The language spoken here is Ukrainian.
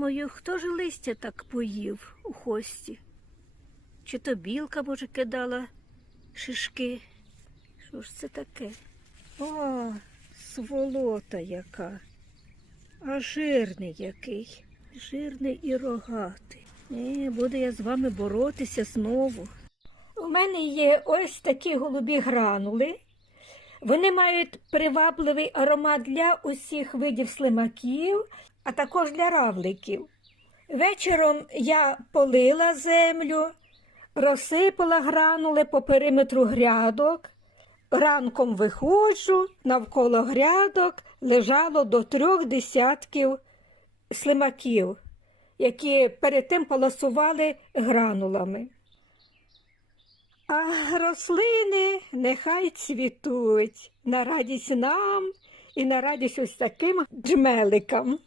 думаю, хто ж листя так поїв у хості? Чи то білка, може, кидала шишки? Що ж це таке? О, сволота яка. А жирний який. Жирний і рогатий. Е, буду я з вами боротися знову. У мене є ось такі голубі гранули. Вони мають привабливий аромат для усіх видів слимаків, а також для равликів. Вечором я полила землю, розсипала гранули по периметру грядок. Ранком виходжу, навколо грядок лежало до трьох десятків слимаків, які перед тим полосували гранулами. А рослини нехай цвітуть на радість нам і на радість ось таким джмеликам.